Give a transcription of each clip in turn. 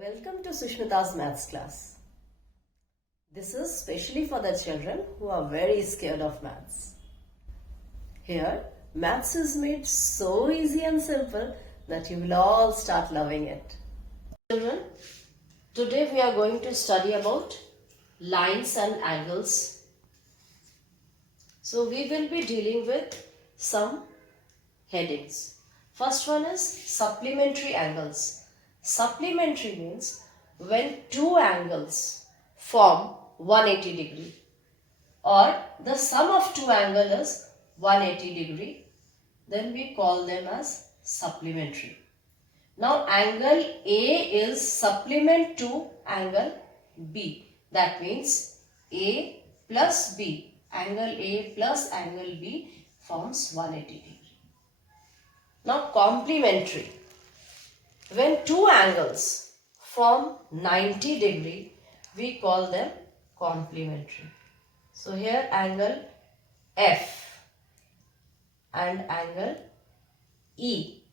Welcome to Sushmita's Maths class. This is specially for the children who are very scared of maths. Here, maths is made so easy and simple that you will all start loving it. Children, today we are going to study about lines and angles. So we will be dealing with some headings. First one is supplementary angles. Supplementary means when two angles form 180 degree or the sum of two angles is 180 degree, then we call them as supplementary. Now angle A is supplement to angle B. That means A plus B. Angle A plus angle B forms 180 degree. Now complementary. When two angles form 90 degree, we call them complementary. So here angle F and angle E,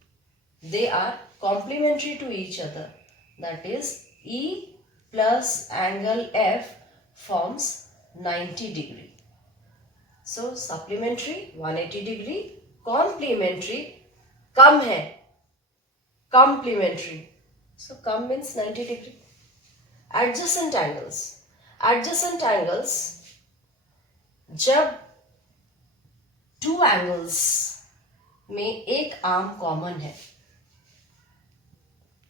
they are complementary to each other. That is E plus angle F forms 90 degree. So supplementary 180 degree, complementary come hai, complementary. So come means 90 degree. Adjacent angles. Adjacent angles, जब two angles में एक arm common है.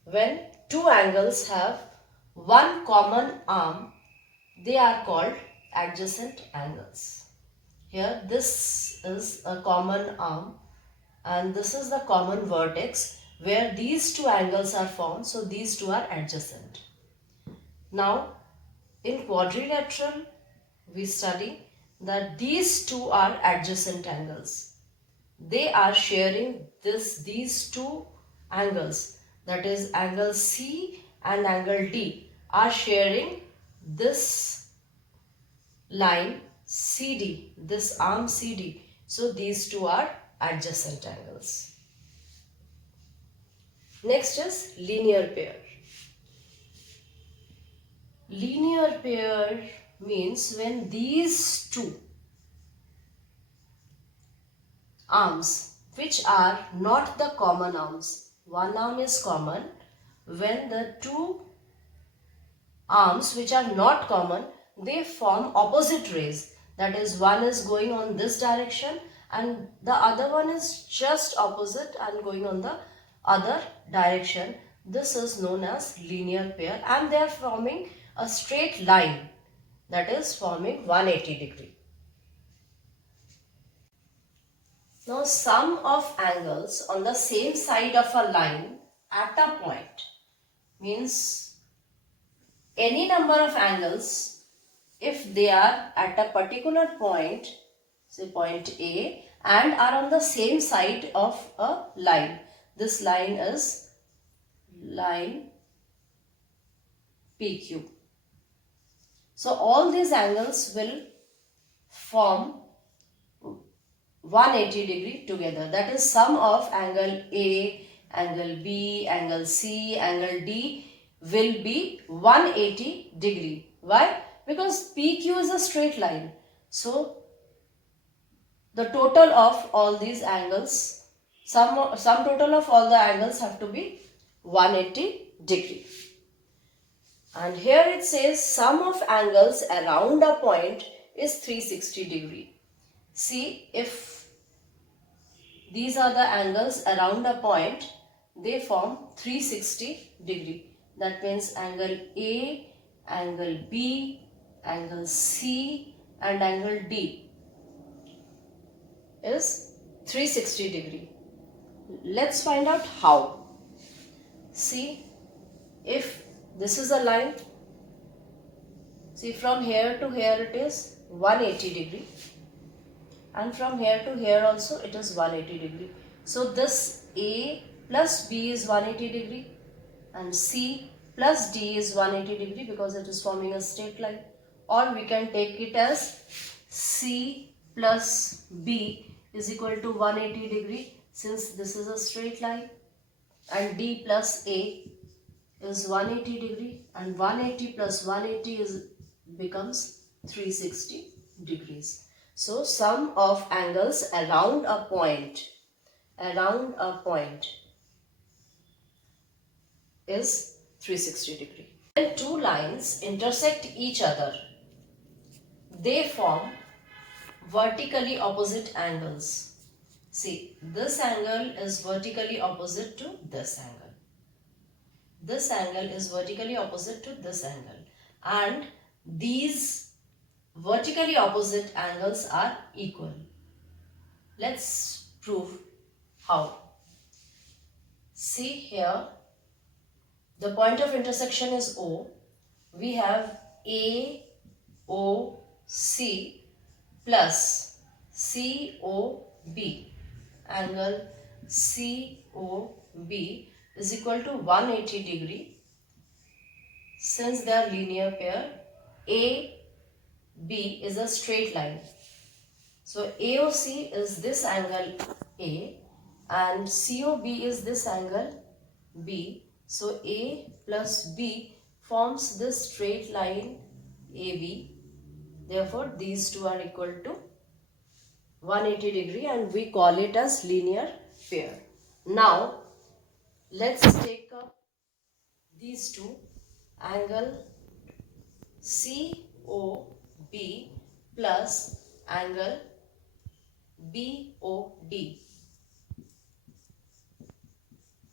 When two angles have one common arm, they are called adjacent angles. Here this is a common arm and this is the common vertex where these two angles are formed, so these two are adjacent. Now in quadrilateral we study that these two are adjacent angles. They are sharing these two angles, that is angle C and angle D are sharing this line CD, this arm CD. So these two are adjacent angles. Next is linear pair. Linear pair means when these two arms which are not the common arms, one arm is common, when the two arms which are not common, they form opposite rays. That is, one is going on this direction and the other one is just opposite and going on the other direction. This is known as linear pair and they are forming a straight line, that is forming 180 degree. Now sum of angles on the same side of a line at a point means any number of angles if they are at a particular point, say point A, and are on the same side of a line. This line is line PQ. So all these angles will form 180 degree together. That is sum of angle A, angle B, angle C, angle D will be 180 degree. Why? Because PQ is a straight line. So the total of all these angles, sum total of all the angles have to be 180 degree. And here it says sum of angles around a point is 360 degree. See, if these are the angles around a point, they form 360 degree. That means angle A, angle B, angle C and angle D is 360 degree. Let's find out how. See, if this is a line, see from here to here it is 180 degree and from here to here also it is 180 degree. So this A plus B is 180 degree and C plus D is 180 degree because it is forming a straight line. Or we can take it as C plus B is equal to 180 degree since this is a straight line, and D plus A is 180 degree, and 180 plus 180 becomes 360 degrees. So sum of angles around a point is 360 degree. When two lines intersect each other, they form vertically opposite angles. See, this angle is vertically opposite to this angle. This angle is vertically opposite to this angle. And these vertically opposite angles are equal. Let's prove how. See here, the point of intersection is O. We have AOC plus COB. Angle COB is equal to 180 degree. Since they are linear pair, AB is a straight line. So AOC is this angle A and COB is this angle B. So A plus B forms this straight line AB. Therefore, these two are equal to 180 degree and we call it as linear pair. Now, let's take up these two, angle COB plus angle BOD.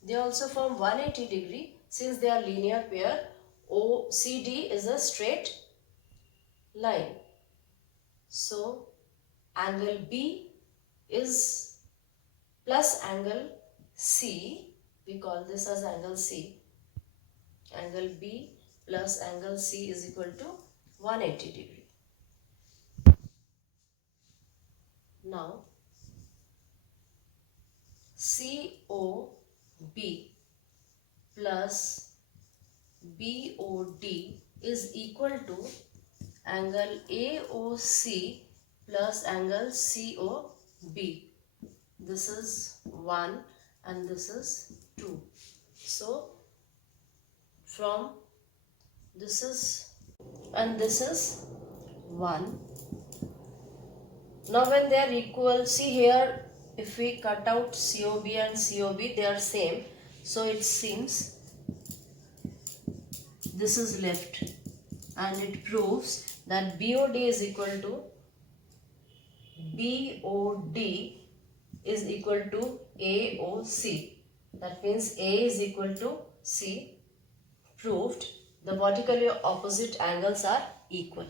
They also form 180 degree since they are linear pair. OCD is a straight line. So, angle B is plus angle C. We call this as angle C. Angle B plus angle C is equal to 180 degree. Now, COB plus BOD is equal to angle AOC plus angle COB. This is 1 and this is 2. So, from this is and this is 1. Now when they are equal, see here, if we cut out COB and COB, they are same. So it seems this is left and it proves that BOD is equal to AOC. That means A is equal to C. Proved. The vertically opposite angles are equal.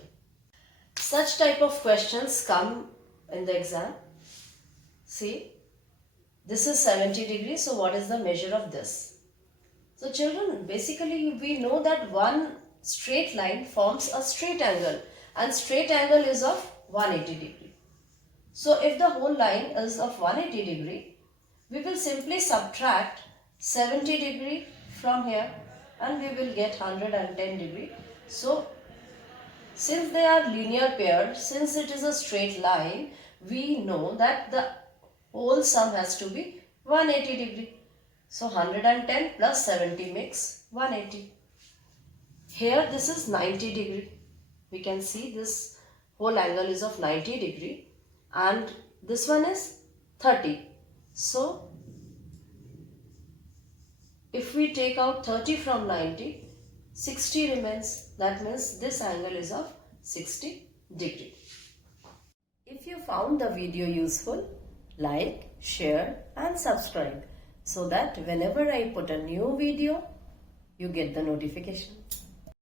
Such type of questions come in the exam. See, this is 70 degrees. So what is the measure of this? So children, basically we know that one straight line forms a straight angle and straight angle is of 180 degree. So if the whole line is of 180 degree, we will simply subtract 70 degree from here and we will get 110 degree. So since they are linear paired, since it is a straight line, we know that the whole sum has to be 180 degree. So 110 plus 70 makes 180. Here this is 90 degree. We can see this whole angle is of 90 degree and this one is 30. So if we take out 30 from 90, 60 remains. That means this angle is of 60 degree. If you found the video useful, like, share and subscribe so that whenever I put a new video, you get the notification.